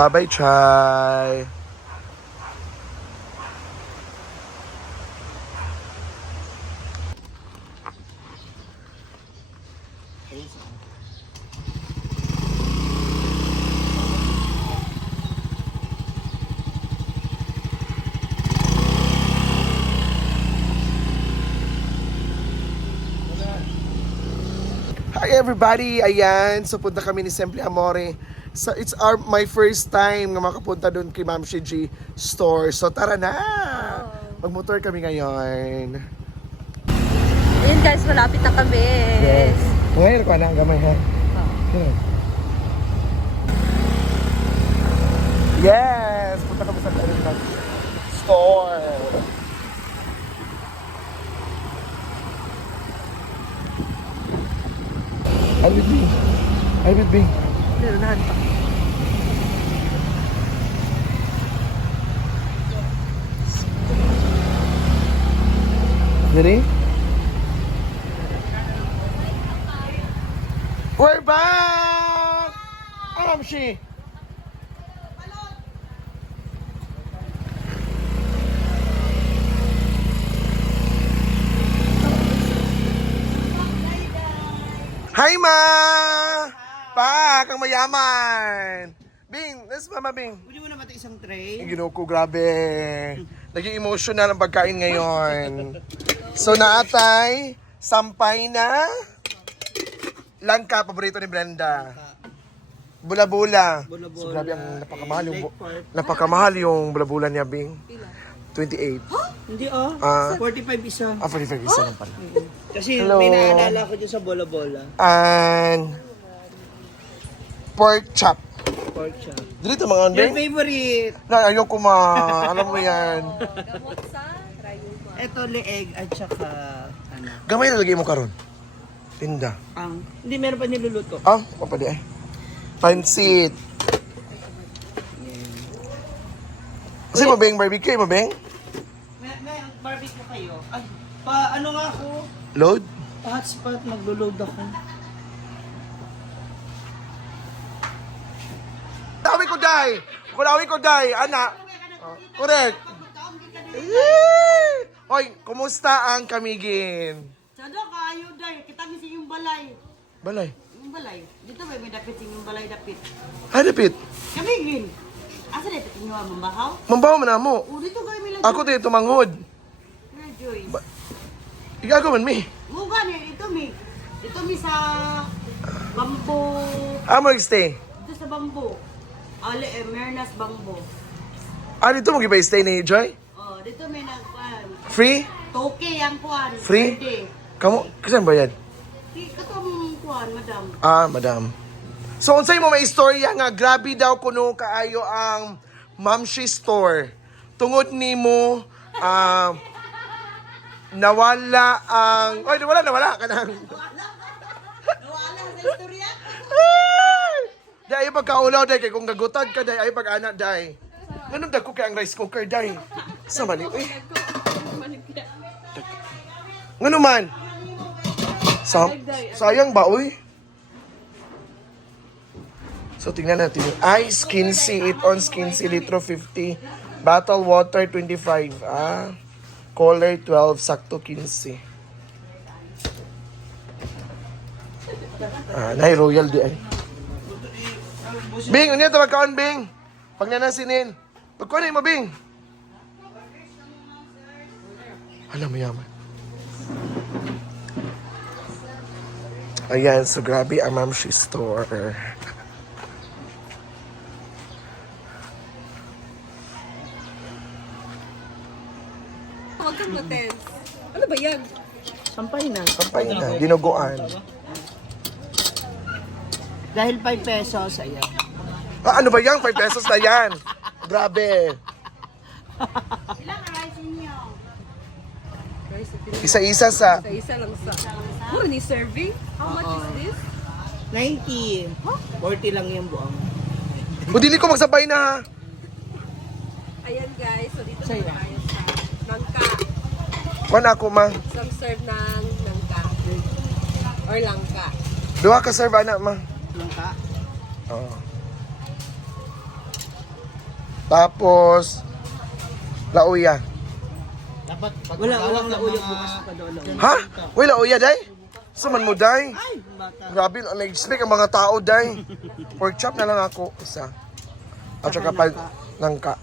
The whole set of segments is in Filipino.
Bye-bye, Chay. Hi everybody! Ayan, so punta kami ni Simple Amore. So it's my first time na makapunta doon kay Ma'am Shiji store. So tara na! Magmotor kami ngayon. Ayun guys, malapit na kami. Yes. Ngayon ko na ang gamay ha. Yes! Punta kami sa store. Ay, Bing. Ay, Bing. Nirunahan pa. Ready? We're back! She. Hi, Ma! Pa, kang mayaman! Bing, this is Mama Bing. Pwede mo na mati isang tray? Ginoo ko, grabe. Naging emotional ang pagkain ngayon. So, naatay, sampay na langka, paborito ni Brenda. Bula-bula. Bula-bula. So, grabe ang napakamahal yung bula-bula niya, Bing. 28. Hindi 45 isa. 45 isa lang pala. Kasi Hello. may naalala ko dyan sa bola-bola. And pork chop. Pork chop. Dito mga Your under. favorite. Na, ayoko ma. Alam mo yan. Gamot sa rayuma. Ito leeg at saka ano. Gamay na lagay mo karon. Tinda. Hindi meron pa niluluto. Ah, papali eh. Pansit. Kasi mabeng barbecue, mabeng? May barbecue kayo. Ay, ano nga ako? Load? Pa-hotspot, maglo-load ako. Dami ko dai. Kulawi ko dai, anak. Correct. Hoy, kumusta ang kamigin? Sado kayo day, kita misi yung balay. Balay. Yung balay. Dito may dapit yung balay dapit. Hadapit. Kami gin. Asa dito tinyo mambahaw? Mambaw mo na mo. O dito kayo may lang. Ako dito manghod. Na Joyce. Igago man mi. Muga ni dito mi sa bambo. Amo stay. Dito sa bambo. Ale Mernas bambo. Ah, dito mo giba-stay ni Joy? Oh, dito may nagkuan. Free? Toke ang kuan. Free? Pwede. Kamu, kasi bayad? Katong kuan, madam. Ah, madam. So, unsay mo may istorya nga grabe daw kuno kaayo ang Mamshi store. Tungod nimo nawala ang nawala kanang. Nawala sa istorya. Dai pagkaulaw dai kay kung gagutad ka dai ay pag-anak dai. Nganong dagko kay ang rice cooker dai. Sa mali Ngano man? Sayang ba oy? So, tingnan natin yung ice, Skinsy, It On Skinsy, litro 50, bottle water 25, color 12, sakto 15. Nay royal di ay. Bing, ano yan, tawag Bing? Pag nanasinin. Pagkuhan mo, Bing. Alam mo yaman. Ayan, so grabe ang Mamshi store. Huwag kang matense. Ano ba yan? Sampay na. Sampay na, dinuguan. Dahil 5 pesos, ayan. Ano ba yan? 5 pesos na yan. Grabe. Ilang rice inyo? Isa-isa sa... Isa lang sa. Puro ni serving? How much is this? 90. 40 lang yung buong. Dili ko magsabay na ha. Ayan guys, so dito Sa'yo. na tayo sa nangka. Kuhan ako ma. Some serve ng nangka. Or langka. Duha ka serve anak ma. Langka. Oo. Tapos, lauya. Walang nauyok bukas pa doon. Ha? Wala lauya, day? Saman mo, day? Ay, bata. Grabe, nag-expect ang mga tao, day. Pork chop na lang ako, isa. At saka nangka.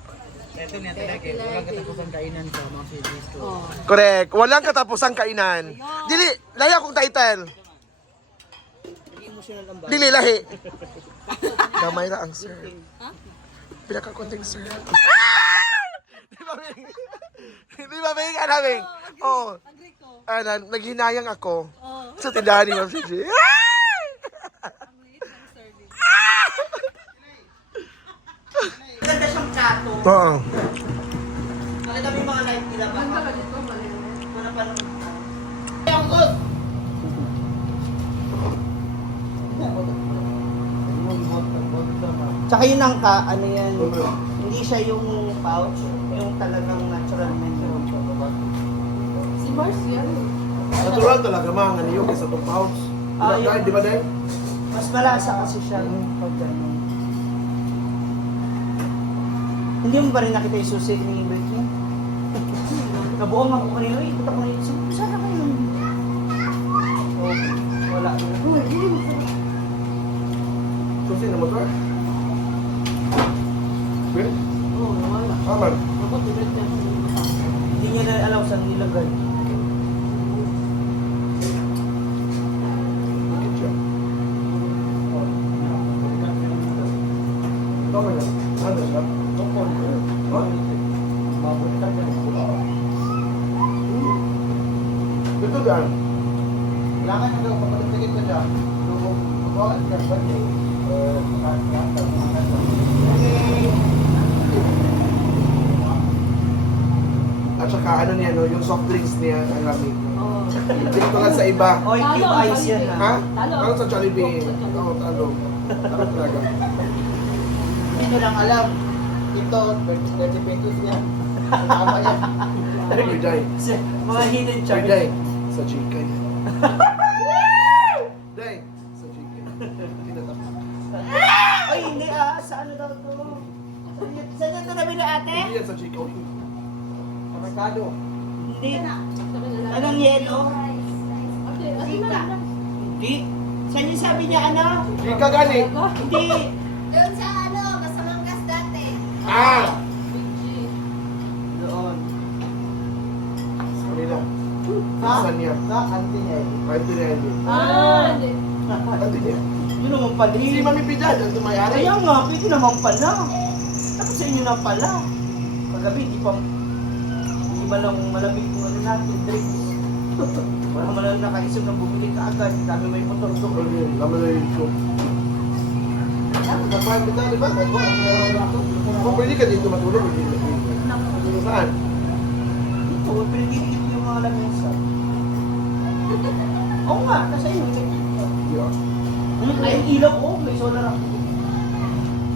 Ito niya talaga. Walang katapusan kainan sa mga CJ store. Correct. Walang katapusang kainan. Dili, lahi akong title. Emotional ang bata. Dili, lahi. Gamay na ang sir. Pinaka-konting sir. Di ba, Bing? Di ba, Bing? Ano, Bing? Oo. Naghinayang ako. Sa tindahan ni Ma'am CJ. Ganda siyang plato. Oo. Nakita mo yung mga light nila ba? Wala pa lang. Tsaka yung nangka, ano yan, hindi siya yung pouch, yung talagang natural na yun. Si Mars yan. Natural talaga mga niyo kaysa itong pouch. Di ba, Day? Mas malasa kasi siya pag gano'n. Hindi mo ba rin nakita yung susi ni Becky? Nabuong ako kanina, ikot ako kanina. Saan na kayo? Oh, wala na. Susi na motor? Wait. Oo, wala. Aman. Ako, tulad niya. Hindi niya na alam saan nilagay. Bakit siya? Tama na. Ano siya? Dito daan. Kailangan na daw kapatid ko dyan. Bawal ka ba niya? At saka ano niya, no, yung soft drinks niya, ang lamig. Oo. Hindi ko tulad sa iba. Oy, keep ice yan Ha? ha. Ano sa Jollibee? Oo, talo. Talo talaga. Hindi ko lang alam. Ito, 30 pesos niya. Tama yan. Every day. Mga hidden Every charge. day. Sa Gcash. Day. Sa Gcash. Hindi na tapos. Ay, hindi ah. Sa ano daw to? Saan ito nabili ate? Hindi yan sa Gcash. Sa Mercado. Hindi. Anong yellow? Okay, ate na. Hindi. Saan yung sabi niya ano? Gcash gani. Hindi. Doon sa ano, Basamanggas dati. Ah! Doon. Sa kanila. Ha? Saan niya? Sa auntie niya. Kahit din niya hindi. Hindi. Ate niya. Yun naman pala. Si Mami Piedad, ang tumayari. Kaya nga, pwede naman pala. Tapos sa inyo na pala. Paggabi, di ba lang malamig kung ano natin, drinks. Wala mo lang nakaisip na bumili ka agad. Dami may motor doon. Laman na yung show. Napahal kita, di ba? Kung pwede ka dito matulog, hindi ka dito. Matulog saan? Ito, pinagigit yung mga lamesa. Oo nga, nasa inyo. Yeah. Ay, ilaw ko, may solar ako.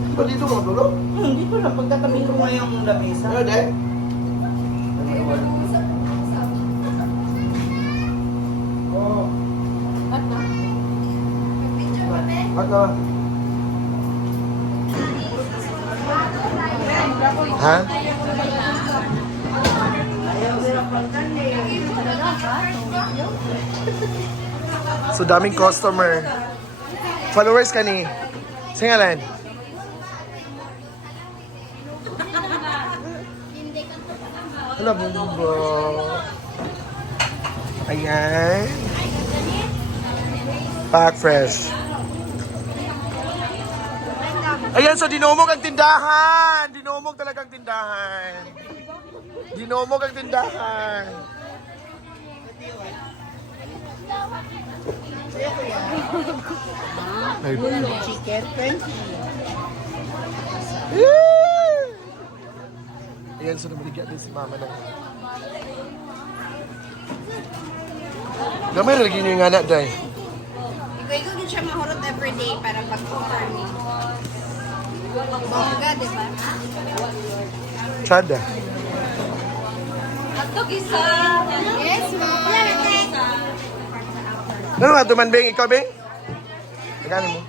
Di ba dito matulog? Dito lang, pagtatabi ko nga yung lamesa. Ano, Day? Oo. At na. Ano? Ha? So daming customer. Followers ka ni. Singalan. Hala, bumbo. Ayan. Pack fresh. Ayan, so dinomog ang tindahan. Dinomog talagang tindahan. Dinomog ang tindahan. Ay, Chicken, 20. ayan, so namaligyan din si mama ng... Gamay na lagi niyo yung anak, day. Ikaw din siya mahurot everyday para pag-confirming. Bongga, di ba? Chada. Hotdog isa. Yes, ma'am. Ano nga tuman, Beng? Ikaw, Beng? Magkano mo?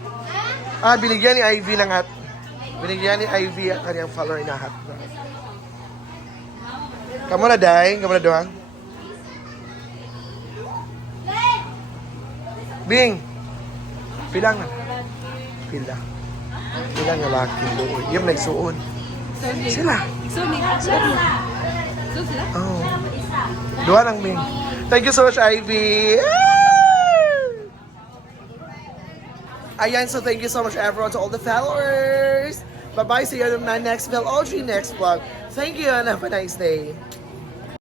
Ah, binigyan ni Ivy ng hat. Binigyan ni Ivy ang kanyang follower na hotdog. Kamu na, Day? Kamu na doang? Bing! Pilang na. Pila. Pilang nga laki. Yung nagsuon. Sila. Oh. Dua lang, Bing. Thank you so much, Ivy. Ayan, so thank you so much everyone to all the followers. Bye-bye. See you on my next vlog, next vlog. Thank you and have a nice day.